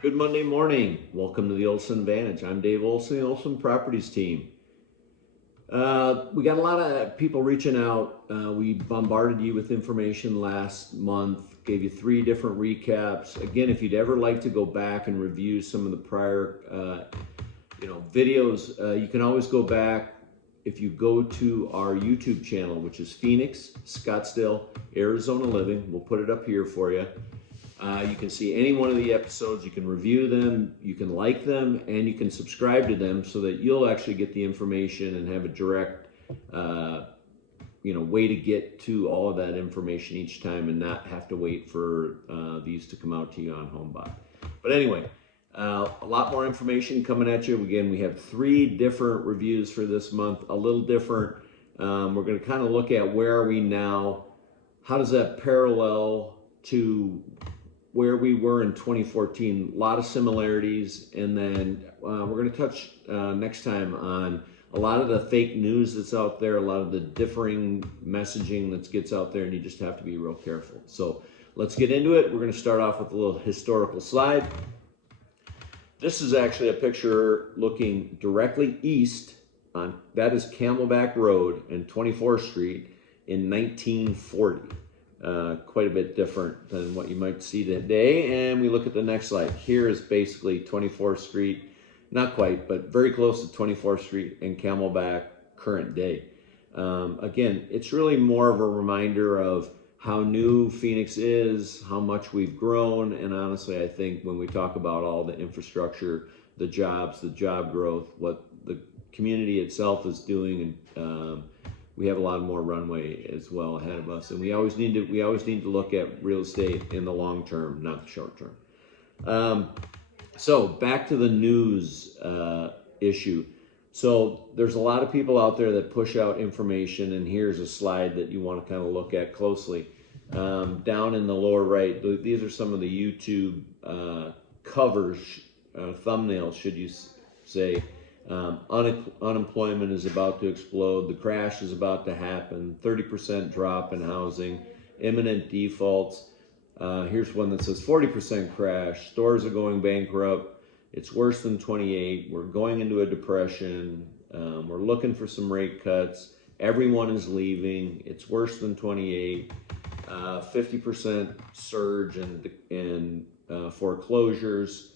Good Monday morning. Welcome to the Olson Vantage. I'm Dave Olson, the Olson Properties team. We got a lot of people reaching out. We bombarded you with information last month, gave you 3 different recaps. Again, if you'd ever like to go back and review some of the prior videos, you can always go back if you go to our YouTube channel, which is Phoenix, Scottsdale, Arizona Living. We'll put it up here for you. You can see any one of the episodes, you can review them, you can like them, and you can subscribe to them so that you'll actually get the information and have a direct way to get to all of that information each time and not have to wait for these to come out to you on HomeBot. But anyway, a lot more information coming at you. Again, we have 3 different reviews for this month, a little different. We're going to kind of look at where are we now, how does that parallel to where we were in 2014, a lot of similarities, and then we're going to touch next time on a lot of the fake news that's out there, a lot of the differing messaging that gets out there, and you just have to be real careful. So let's get into it. We're going to start off with a little historical slide. This is actually a picture looking directly east on, that is Camelback Road and 24th Street in 1940. Quite a bit different than what you might see today. And we look at the next slide. Here is basically 24th Street, not quite, but very close to 24th Street and Camelback current day. Again, it's really more of a reminder of how new Phoenix is, how much we've grown, and honestly, I think when we talk about all the infrastructure, the jobs, the job growth, what the community itself is doing, and we have a lot more runway as well ahead of us, and we always need to look at real estate in the long term, not the short term. So back to the news issue. So there's a lot of people out there that push out information, and here's a slide that you want to kind of look at closely. Down in the lower right, these are some of the YouTube covers, thumbnails, should you say. Unemployment is about to explode. The crash is about to happen. 30% drop in housing. Imminent defaults. Here's one that says 40% crash. Stores are going bankrupt. It's worse than 28. We're going into a depression. We're looking for some rate cuts. Everyone is leaving. It's worse than 28. 50% surge in foreclosures.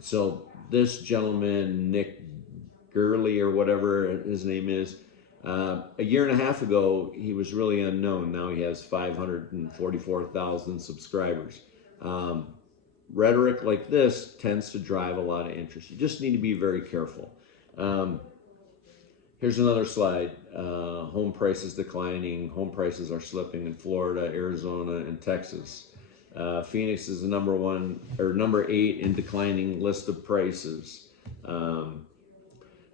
So this gentleman, Nick Gurley or whatever his name is, a year and a half ago, he was really unknown. Now he has 544,000 subscribers. Rhetoric like this tends to drive a lot of interest. You just need to be very careful. Here's another slide. Home prices declining. Home prices are slipping in Florida, Arizona, and Texas. Phoenix is the number 8 in declining list of prices.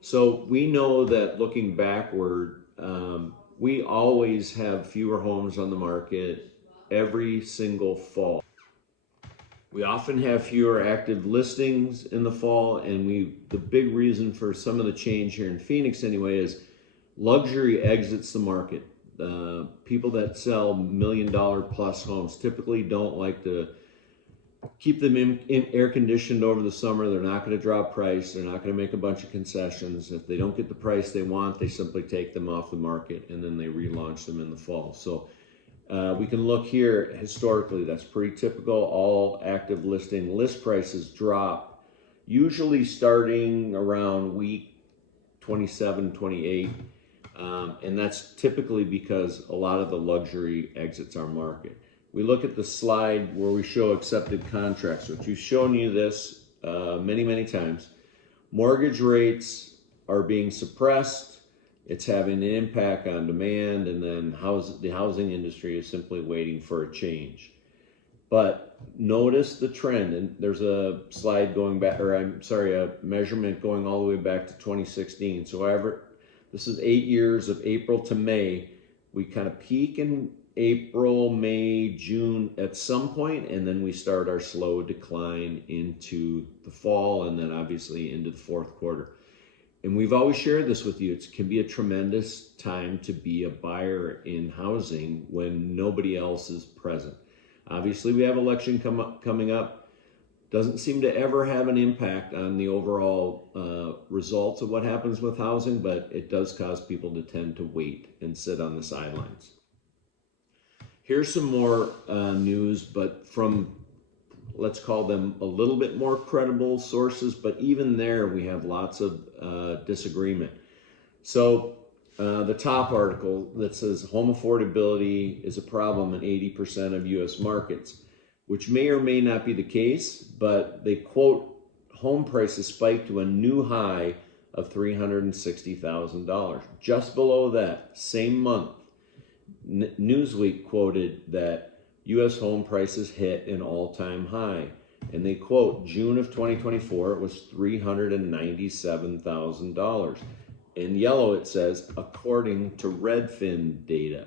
So we know that looking backward, we always have fewer homes on the market every single fall. We often have fewer active listings in the fall, and the big reason for some of the change here in Phoenix anyway is luxury exits the market. People that sell $1 million plus homes typically don't like to keep them in air conditioned over the summer. They're not going to drop price. They're not going to make a bunch of concessions. If they don't get the price they want, they simply take them off the market and then they relaunch them in the fall. So we can look here historically. That's pretty typical. All active list prices drop, usually starting around week 27, 28. And that's typically because a lot of the luxury exits our market. We look at the slide where we show accepted contracts, which we've shown you this many, many times. Mortgage rates are being suppressed. It's having an impact on demand, and then the housing industry is simply waiting for a change. But notice the trend, and there's a slide going back, a measurement going all the way back to 2016. So this is 8 years of April to May. We kind of peak in April, May, June at some point, and then we start our slow decline into the fall and then obviously into the fourth quarter. And we've always shared this with you. It can be a tremendous time to be a buyer in housing when nobody else is present. Obviously, we have election coming up. Doesn't seem to ever have an impact on the overall results of what happens with housing, but it does cause people to tend to wait and sit on the sidelines. Here's some more news, but from, let's call them a little bit more credible sources, but even there we have lots of disagreement. So the top article that says home affordability is a problem in 80% of U.S. markets, which may or may not be the case, but they quote home prices spiked to a new high of $360,000. Just below that, same month, Newsweek quoted that U.S. home prices hit an all-time high. And they quote, June of 2024, it was $397,000. In yellow, it says, according to Redfin data.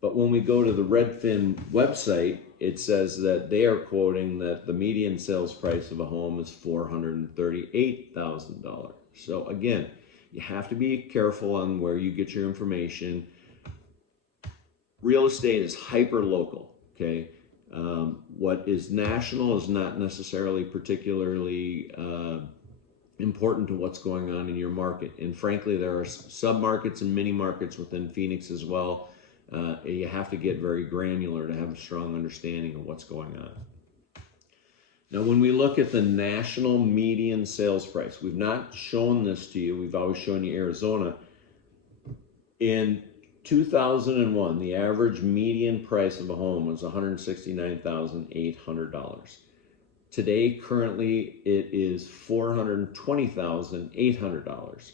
But when we go to the Redfin website, it says that they are quoting that the median sales price of a home is $438,000. So again, you have to be careful on where you get your information. Real estate is hyper local, okay? What is national is not necessarily particularly important to what's going on in your market. And frankly, there are sub-markets and mini markets within Phoenix as well. You have to get very granular to have a strong understanding of what's going on. Now, when we look at the national median sales price, we've not shown this to you. We've always shown you Arizona. In 2001, the average median price of a home was $169,800. Today, currently, it is $420,800.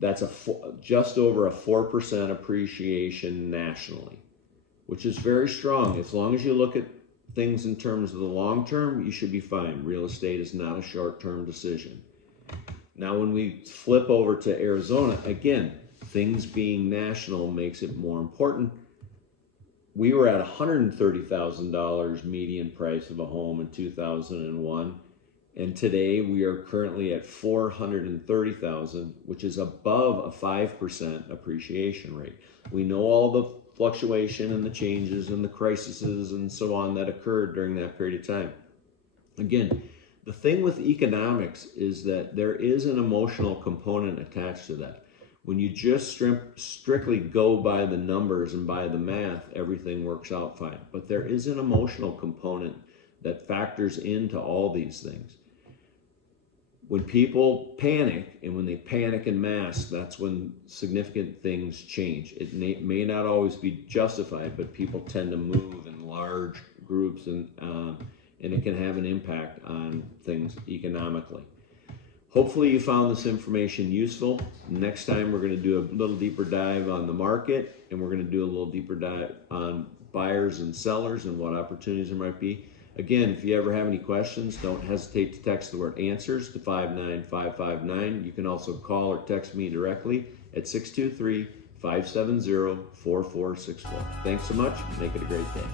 That's just over a 4% appreciation nationally, which is very strong. As long as you look at things in terms of the long term, you should be fine. Real estate is not a short-term decision. Now, when we flip over to Arizona, again, things being national makes it more important. We were at $130,000 median price of a home in 2001. And today we are currently at $430,000, which is above a 5% appreciation rate. We know all the fluctuation and the changes and the crises and so on that occurred during that period of time. Again, the thing with economics is that there is an emotional component attached to that. When you just strictly go by the numbers and by the math, everything works out fine. But there is an emotional component that factors into all these things. When people panic, and when they panic en masse, that's when significant things change. It may not always be justified, but people tend to move in large groups, and it can have an impact on things economically. Hopefully you found this information useful. Next time we're going to do a little deeper dive on the market, and we're going to do a little deeper dive on buyers and sellers and what opportunities there might be. Again, if you ever have any questions, don't hesitate to text the word answers to 59559. You can also call or text me directly at 623-570-4464. Thanks so much. Make it a great day.